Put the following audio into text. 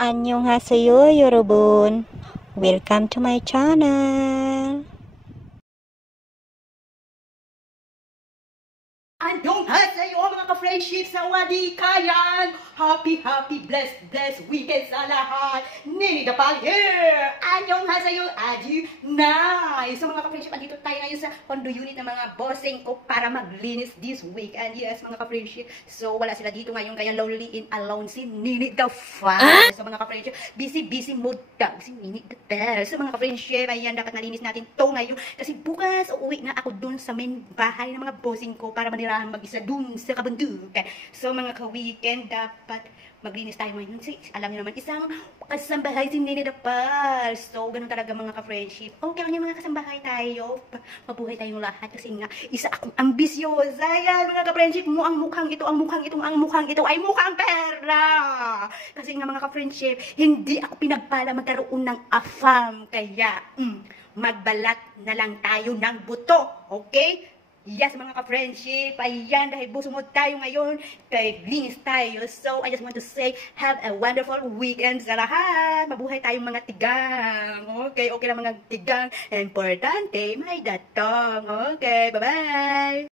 안녕하세요, 여러분. Welcome to my channel. Annyeonghaseyo mga ka-friendship sa wadi kayan! Happy, blessed weekend sa lahat! Nini Dapal here! Annyeonghaseyo, adieu, nice! So mga ka-friendship, andito tayo ngayon sa condo unit ng mga bossing ko para maglinis this week. And yes, mga ka-friendship, so wala sila dito ngayon, kaya lonely in alone si Nini Dapal. So mga ka-friendship, busy mode daw si Nini Dapal. So mga ka-friendship, ayan, dapat nalinis natin to ngayon kasi bukas uuwi na ako dun sa main bahay ng mga bossing ko para manirahan mag-isa dun sa kabundukan. So mga ka-weekend, dapat maglinis tayo ngayon. Alam niyo naman, isang kasambahay si Nini Dapal. So, ganun talaga mga ka-friendship. Okay lang yung mga kasambahay tayo. Mabuhay tayong lahat kasi nga, isa akong ambisyosa. Yan mga ka-friendship mo, ang mukhang ito ay mukhang pera. Kasi nga mga ka-friendship, hindi ako pinagpala magkaroon ng afam. Kaya, magbalat na lang tayo ng buto. Okay? Yes, mga ka-friendship, ayan, dahil busumod tayo ngayon, kay linis tayo. So, I just want to say, have a wonderful weekend sa lahat. Mabuhay tayong mga tigang. Okay lang mga tigang. Importante, may datong. Okay, bye-bye.